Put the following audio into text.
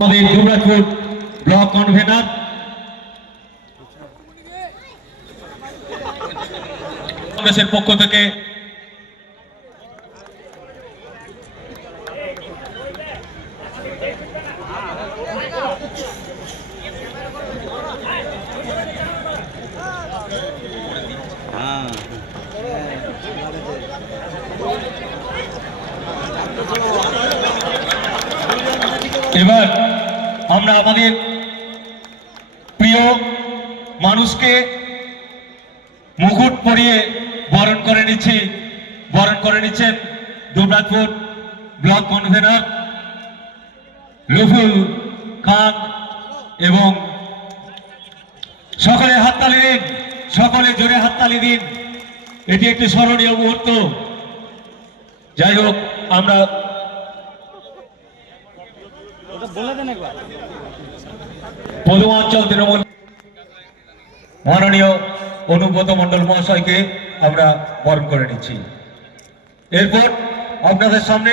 আমাদের যুবরাজপুর block convener কংগ্রেসের পক্ষ থেকে এবার আমরা আমাদের প্রিয় মানুষকে মুকুট পরিয়ে বরণ করে নিচ্ছেন যুবরাজপুর ব্লক কনভেনার লুফুল খান এবং সকলে হাততালি দিন, সকলে জোরে হাততালি দিন। এটি একটি স্মরণীয় মুহূর্ত। যাই হোক, আমরা পদুয়া অঞ্চল তৃণমূল মাননীয় অনুব্রত মণ্ডল মহাশয়কে আমরা বরণ করে নিচ্ছি। এরপর আপনাদের সামনে